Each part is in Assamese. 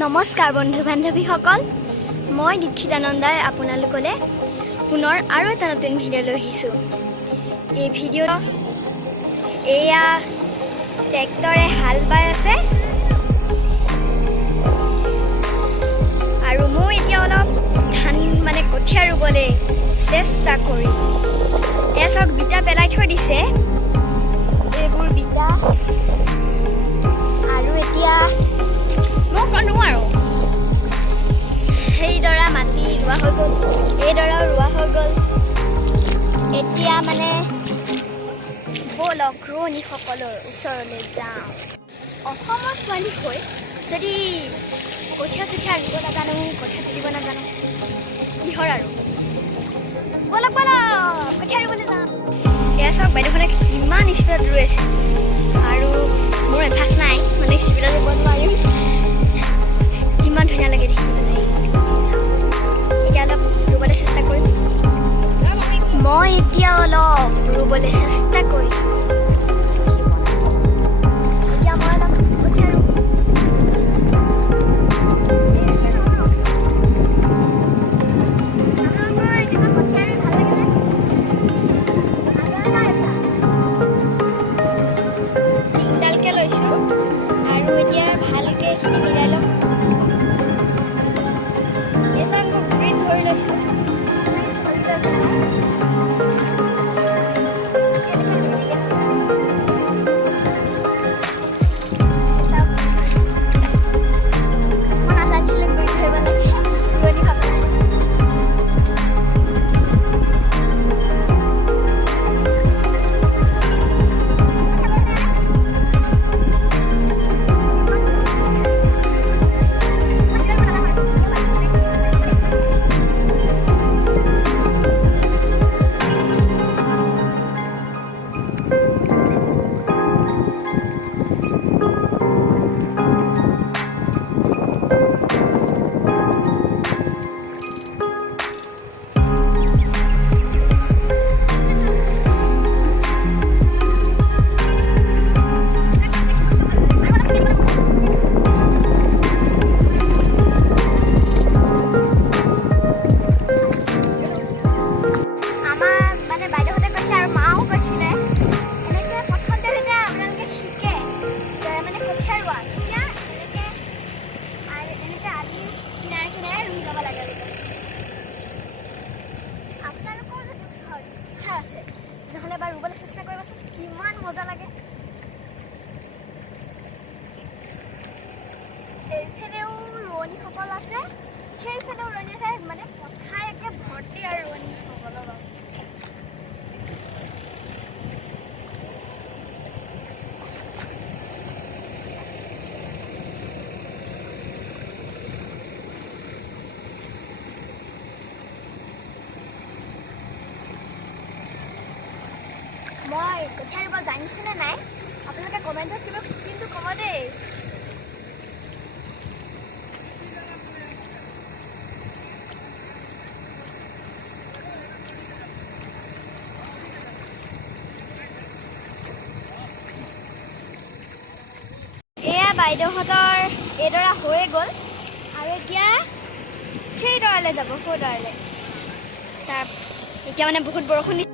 নমস্কাৰ বন্ধু বান্ধৱীসকল, মই দীক্ষিতা নন্দাই আপোনালোকলৈ পুনৰ আৰু এটা নতুন ভিডিঅ' লৈ আহিছোঁ। এই ভিডিঅ'ত এয়া ট্ৰেক্টৰে হাল বাই আছে আৰু মই এতিয়া অলপ ধান কঠীয়া ৰুবলৈ চেষ্টা কৰিম। এয়া চাওক, বিটা পেলাই থৈ দিছে, এইবোৰ বিটা। আৰু এতিয়া মই কৰো আৰু সেইডৰা মাটি ৰোৱা হৈ গ'ল, এইডৰাও ৰোৱা হৈ গ'ল। এতিয়া ব'লক ৰোৱনীসকলৰ ওচৰলৈ যাওঁ। অসমৰ ছোৱালী হৈ যদি কঠীয়া চঠীয়া ৰুব নাজানো, কঠীয়া তুলিব নাজানো, কিহৰ আৰু। ব'লক কঠীয়া ৰুবলৈ যাওঁ। এয়া চাওক, বাইদেউখনে কিমান স্পীডত ৰুই আছে, আৰু মোৰ অভ্যাস নাই, স্পীডত ৰুব নোৱাৰিম। কিমান ধুনীয়া লাগে দেখি পেলাই। এতিয়া অলপ ৰুবলৈ চেষ্টা কৰিম। মই এতিয়া অলপ ৰুবলৈ চেষ্টা কৰিম। এতিয়া মই অলপ কঠীয়া ৰুম। তিনডালকে লৈছোঁ আৰু এতিয়া ভালকৈ এইখিনি মিলাই ল'ম। ধৰি লৈছোঁ। নহ'লে এবাৰ ৰুবলৈ চেষ্টা কৰিবাচোন, কিমান মজা লাগে। এইফালেও ৰোৱনীসকল আছে, সেইফালেও ৰোৱনী আছে, পথাৰ একে ভৰ্তি আৰু ৰোৱনীসকলৰ লগত। মই কঠীয়া ৰুব জানিছোঁনে নাই আপোনালোকে কমেণ্টত কিন্তু ক'ব দেই। এয়া বাইদেউহঁতৰ এইডৰা হৈয়ে গ'ল, আৰু এতিয়া সেইডৰালৈ যাব, সৌডৰালৈ। এতিয়া বহুত বৰষুণ দিছে।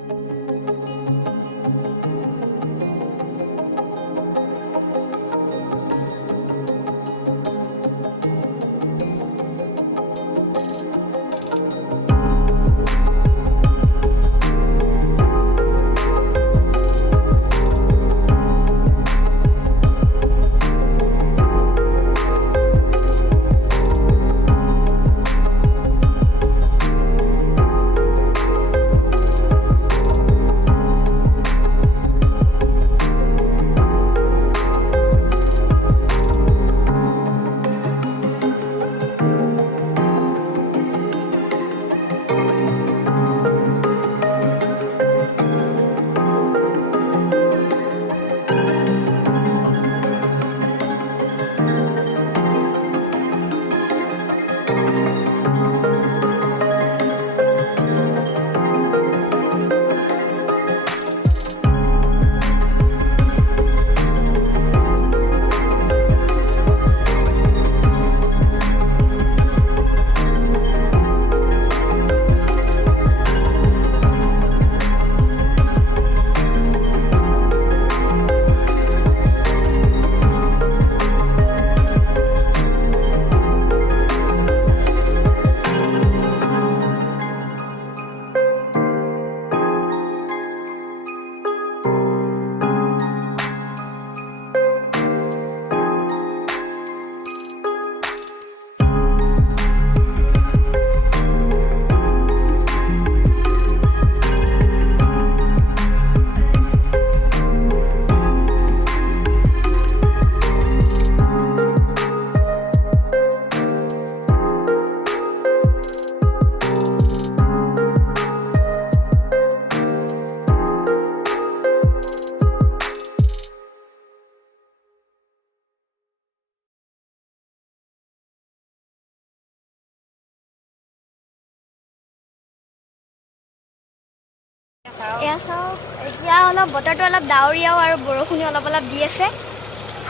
এয়া চাওক এতিয়া অলপ বতৰটো অলপ ডাৱৰীয়াও আৰু বৰষুণো অলপ অলপ দি আছে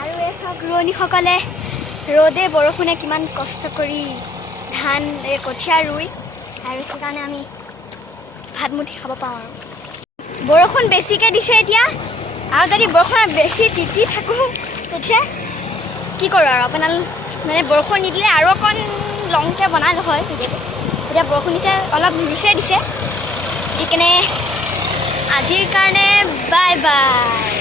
আৰু এই চাওক ৰোৱনীসকলে ৰ'দে বৰষুণে কিমান কষ্ট কৰি ধান কঠীয়া ৰুই আৰু সেইকাৰণে আমি ভাতমুঠি খাব পাওঁ আৰু বৰষুণ বেছিকৈ দিছে এতিয়া আৰু যদি বৰষুণ বেছি তিতি থাকোঁ তেতিয়া কি কৰোঁ আৰু আপোনালোক মানে বৰষুণ নিদিলে আৰু অকণ লংকৈ বনালোঁ হয় এতিয়া বৰষুণ দিছে অলপ নিবিচাৰি দিছে সেইকাৰণে আজিৰ কাৰণে বাই বাই।